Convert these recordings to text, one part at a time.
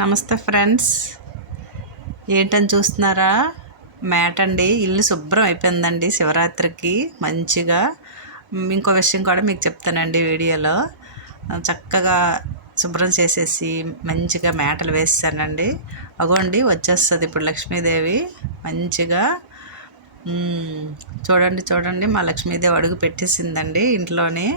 నమస్తే ఫ్రెండ్స్. ఏంటని చూస్తున్నారా? మ్యాట్ అండి. ఇల్లు శుభ్రం అయిపోయిందండి శివరాత్రికి. మంచిగా. ఇంకో విషయం కూడా మీకు చెప్తానండి వీడియోలో. చక్కగా శుభ్రం చేసేసి మంచిగా మేటలు వేసానండి అగోండి వచ్చేస్తుంది ఇప్పుడు లక్ష్మీదేవి. మంచిగా. చూడండి చూడండి. మా లక్ష్మీదేవి అడుగు పెట్టేసిందండి ఇంట్లోనే.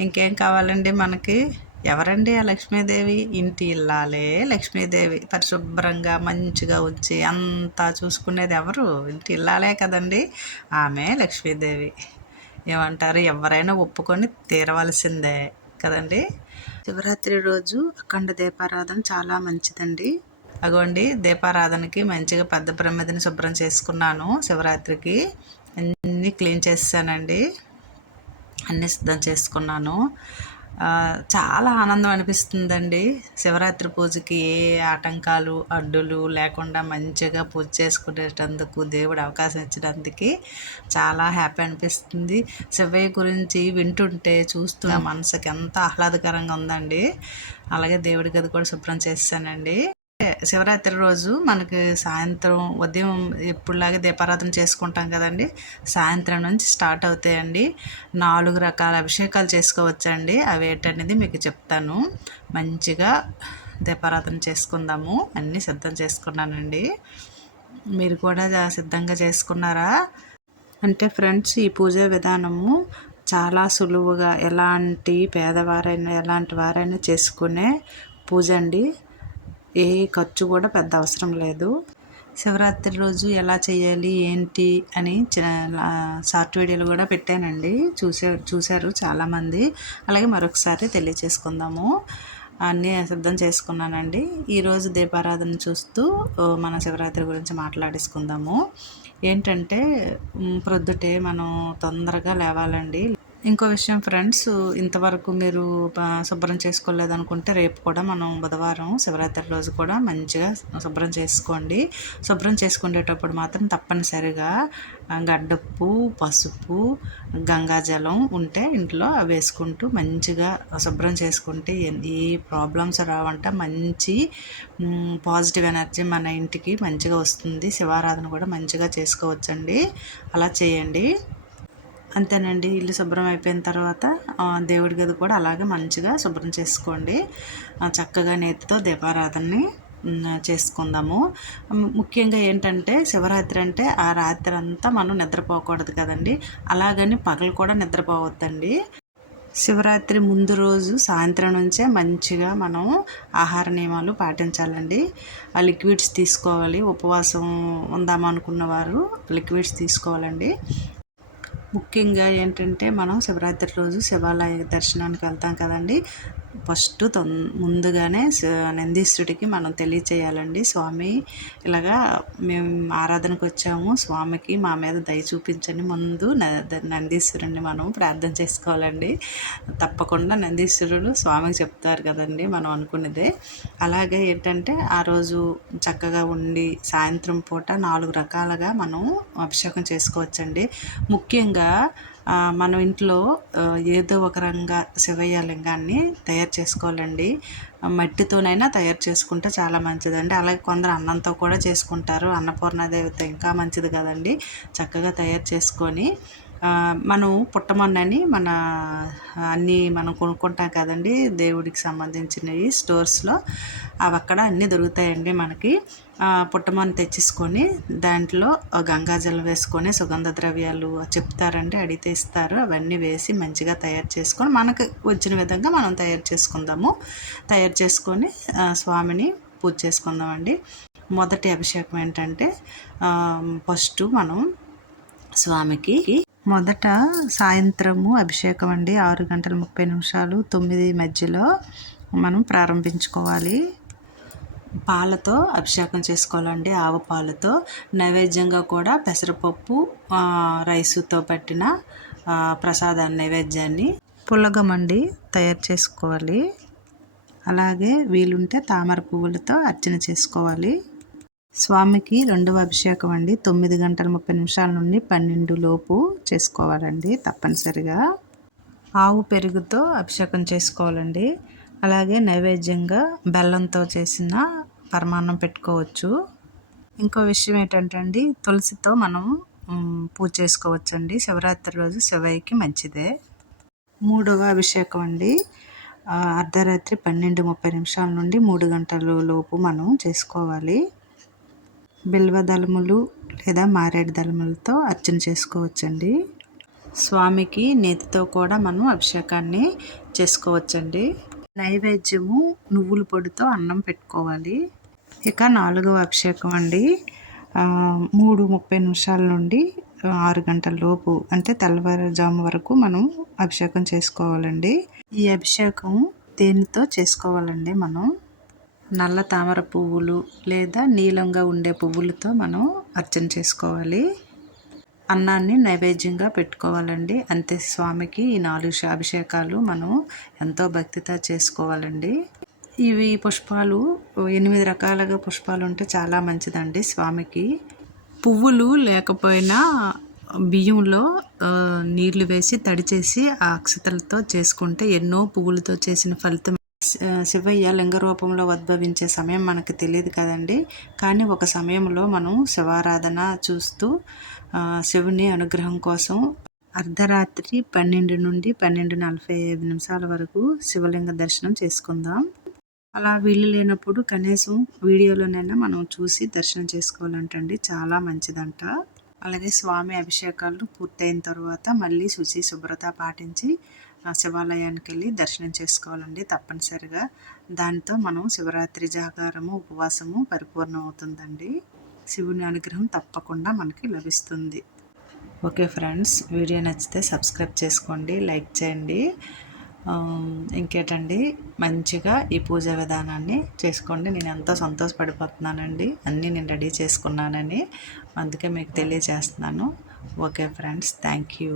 ఇంకేం కావాలండి మనకి? ఎవరండి ఆ లక్ష్మీదేవి? ఇంటి ఇల్లాలే లక్ష్మీదేవి. పరిశుభ్రంగా మంచిగా ఉంచి అంతా చూసుకునేది ఎవరు? ఇంటి ఇల్లాలే కదండి. ఆమె లక్ష్మీదేవి. ఏమంటారు? ఎవరైనా ఒప్పుకొని తీరవలసిందే కదండి. శివరాత్రి రోజు అఖండ దీపారాధన చాలా మంచిదండి. అగోండి దీపారాధనకి మంచిగా పెద్ద ప్రమిదని శుభ్రం చేసుకున్నాను శివరాత్రికి. అన్నీ క్లీన్ చేసానండి అన్నీ సిద్ధం చేసుకున్నాను. చాలా ఆనందం అనిపిస్తుందండి. శివరాత్రి పూజకి ఏ ఆటంకాలు అడ్డులు లేకుండా మంచిగా పూజ చేసుకునేటందుకు దేవుడు అవకాశం ఇచ్చినందుకు చాలా హ్యాపీ అనిపిస్తుంది. శివయ్య గురించి వింటుంటే చూస్తున్న మనసుకి ఎంత ఆహ్లాదకరంగా ఉందండి. అలాగే దేవుడి గది కూడా శుభ్రం చేశానండి. శివరాత్రి రోజు మనకి సాయంత్రం ఉదయం ఎప్పుడులాగే దీపారాధన చేసుకుంటాం కదండి. సాయంత్రం నుంచి స్టార్ట్ అవుతాయండి. నాలుగు రకాల అభిషేకాలు చేసుకోవచ్చండి. అవి ఏంటనేది మీకు చెప్తాను. మంచిగా దీపారాధన చేసుకుందాము. అన్నీ సిద్ధం చేసుకున్నానండి. మీరు కూడా సిద్ధంగా చేసుకున్నారా? అంటే ఫ్రెండ్స్ ఈ పూజ విధానము చాలా సులువుగా ఎలాంటి పేదవారైనా ఎలాంటి వారైనా చేసుకునే పూజ అండి. ఏ ఖర్చు కూడా పెద్ద అవసరం లేదు. శివరాత్రి రోజు ఎలా చేయాలి ఏంటి అని షార్ట్ వీడియోలు కూడా పెట్టానండి. చూసే చూశారు చాలామంది. అలాగే మరొకసారి తెలియచేసుకుందాము. అన్నీ సిద్ధం చేసుకున్నానండి. ఈరోజు దీపారాధన చూస్తూ మన శివరాత్రి గురించి మాట్లాడేసుకుందాము. ఏంటంటే ప్రొద్దుటే మనం తొందరగా లేవాలండి. ఇంకో విషయం ఫ్రెండ్స్ ఇంతవరకు మీరు శుభ్రం చేసుకోలేదనుకుంటే రేపు కూడా మనం బుధవారం శివరాత్రి రోజు కూడా మంచిగా శుభ్రం చేసుకోండి. శుభ్రం చేసుకునేటప్పుడు మాత్రం తప్పనిసరిగా గడ్డప్పు పసుపు గంగాజలం ఉంటే ఇంట్లో అవి వేసుకుంటూ మంచిగా శుభ్రం చేసుకుంటే ఏ ప్రాబ్లమ్స్ రావంట మంచి పాజిటివ్ ఎనర్జీ మన ఇంటికి మంచిగా వస్తుంది. శివారాధన కూడా మంచిగా చేసుకోవచ్చండి. అలా చేయండి. అంతేనండి. ఇల్లు శుభ్రం అయిపోయిన తర్వాత దేవుడి గది కూడా అలాగే మంచిగా శుభ్రం చేసుకోండి. చక్కగా నేతితో దీపారాధనని చేసుకుందాము. ముఖ్యంగా ఏంటంటే శివరాత్రి అంటే ఆ రాత్రి అంతా మనం నిద్రపోకూడదు కదండి. అలాగని పగలు కూడా నిద్రపోవద్దండి. శివరాత్రి ముందు రోజు సాయంత్రం నుంచే మంచిగా మనం ఆహార నియమాలు పాటించాలండి. ఆ లిక్విడ్స్ తీసుకోవాలి. ఉపవాసం ఉందామనుకున్న వారు లిక్విడ్స్ తీసుకోవాలండి. ముఖ్యంగా ఏంటంటే మనం శివరాత్రి రోజు శివాలయ దర్శనానికి వెళ్తాం కదండి. ఫస్ట్ తొం ముందుగానే నందీశ్వరుడికి మనం తెలియచేయాలండి. స్వామి ఇలాగా మేము ఆరాధనకు వచ్చాము. స్వామికి మా మీద దయ చూపించండి. ముందు నందీశ్వరుడిని మనం ప్రార్థన చేసుకోవాలండి. తప్పకుండా నందీశ్వరుడు స్వామికి చెప్తారు కదండి మనం అనుకున్నదే. అలాగే ఏంటంటే ఆ రోజు చక్కగా ఉండి సాయంత్రం పూట నాలుగు రకాలుగా మనం అభిషేకం చేసుకోవచ్చండి. ముఖ్యంగా మనం ఇంట్లో ఏదో ఒక రంగా శివయ్య లింగాన్ని తయారు చేసుకోవాలండి. మట్టితోనైనా తయారు చేసుకుంటే చాలా మంచిదండి. అలాగే కొందరు అన్నంతో కూడా చేసుకుంటారు. అన్నపూర్ణాదేవితో ఇంకా మంచిది కదండి. చక్కగా తయారు చేసుకొని మనం పుట్టమన్నని మన అన్నీ మనం కొనుక్కుంటాం కదండి. దేవుడికి సంబంధించినవి స్టోర్స్లో. అవి అక్కడ అన్నీ దొరుకుతాయండి మనకి. ఆ, పుట్టమని తెచ్చేసుకొని దాంట్లో గంగాజలం వేసుకొని సుగంధ ద్రవ్యాలు చెప్తారండి అడిగితే ఇస్తారు. అవన్నీ వేసి మంచిగా తయారు చేసుకొని మనకు వచ్చిన విధంగా మనం తయారు చేసుకుందాము. తయారు చేసుకొని స్వామిని పూజ చేసుకుందామండి. మొదటి అభిషేకం ఏంటంటే ఫస్ట్ మనం స్వామికి మొదట సాయంత్రము అభిషేకం అండి ఆరు గంటల ముప్పై నిమిషాలు. తొమ్మిది మధ్యలో మనం ప్రారంభించుకోవాలి. పాలతో అభిషేకం చేసుకోవాలండి ఆవు పాలతో. నైవేద్యంగా కూడా పెసరపప్పు రైసుతో పట్టిన ప్రసాద ప్రసాదాన్ని నైవేద్యాన్ని పులగమండి తయారు చేసుకోవాలి. అలాగే వీలుంటే తామర పువ్వులతో అర్చన చేసుకోవాలి. స్వామికి రెండవ అభిషేకం అండి. తొమ్మిది గంటల ముప్పై నిమిషాల నుండి పన్నెండు లోపు చేసుకోవాలండి తప్పనిసరిగా. ఆవు పెరుగుతో అభిషేకం చేసుకోవాలండి. అలాగే నైవేద్యంగా బెల్లంతో చేసిన పరమాన్నం పెట్టుకోవచ్చు. ఇంకో విషయం ఏంటంటే అండి తులసితో మనం పూజ చేసుకోవచ్చండి. శివరాత్రి రోజు శివయ్యకి మంచిదే. మూడవ అభిషేకం అండి. అర్ధరాత్రి పన్నెండు ముప్పై నిమిషాల నుండి మూడు గంటల లోపు మనం చేసుకోవాలి. బిల్వ దళములు లేదా మారేడు దళములతో అర్చన చేసుకోవచ్చండి. స్వామికి నేతితో కూడా మనం అభిషేకాన్ని చేసుకోవచ్చండి. నైవేద్యము నువ్వుల పొడితో అన్నం పెట్టుకోవాలి. ఇక నాలుగవ అభిషేకం అండి. మూడు ముప్పై నిమిషాల నుండి ఆరు గంటల లోపు అంటే తెల్లవారుజాము వరకు మనం అభిషేకం చేసుకోవాలండి. ఈ అభిషేకం దేనితో చేసుకోవాలండి మనం? నల్ల తామర పువ్వులు లేదా నీలంగా ఉండే పువ్వులతో మనం అర్చన చేసుకోవాలి. అన్నాన్ని నైవేద్యంగా పెట్టుకోవాలండి. అంతే స్వామికి ఈ నాలుగు అభిషేకాలు మనం ఎంతో భక్తితో చేసుకోవాలండి. ఇవి పుష్పాలు ఎనిమిది రకాలుగా పుష్పాలు ఉంటే చాలా మంచిదండి స్వామికి. పువ్వులు లేకపోయినా బియ్యంలో నీళ్ళు వేసి తడిచేసి ఆ అక్షతలతో చేసుకుంటే ఎన్నో పువ్వులతో చేసిన ఫలితం శివయ్య లింగ రూపంలో ఉద్భవించే సమయం మనకు తెలియదు కదండి. కానీ ఒక సమయంలో మనం శివారాధన చూస్తూ శివుని అనుగ్రహం కోసం అర్ధరాత్రి పన్నెండు నుండి పన్నెండు నలభై ఐదు నిమిషాల వరకు శివలింగ దర్శనం చేసుకుందాం. అలా వీలు లేనప్పుడు కనీసం వీడియోలోనైనా మనం చూసి దర్శనం చేసుకోవాలంటండి. చాలా మంచిదంట. అలాగే స్వామి అభిషేకాలు పూర్తయిన తర్వాత మళ్ళీ శుచి శుభ్రత పాటించి శివాలయానికి వెళ్ళి దర్శనం చేసుకోవాలండి తప్పనిసరిగా. దాంతో మనం శివరాత్రి జాగారము ఉపవాసము పరిపూర్ణం అవుతుందండి శివుని అనుగ్రహం తప్పకుండా మనకి లభిస్తుంది. ఓకే ఫ్రెండ్స్ వీడియో నచ్చితే సబ్స్క్రైబ్ చేసుకోండి లైక్ చేయండి. ఇంకేటండి మంచిగా ఈ పూజ విధానాన్ని చేసుకోండి. నేను ఎంతో సంతోషపడిపోతున్నానండి. అన్నీ నేను రెడీ చేసుకున్నానని. అందుకే మీకు తెలియజేస్తున్నాను. Okay friends thank you.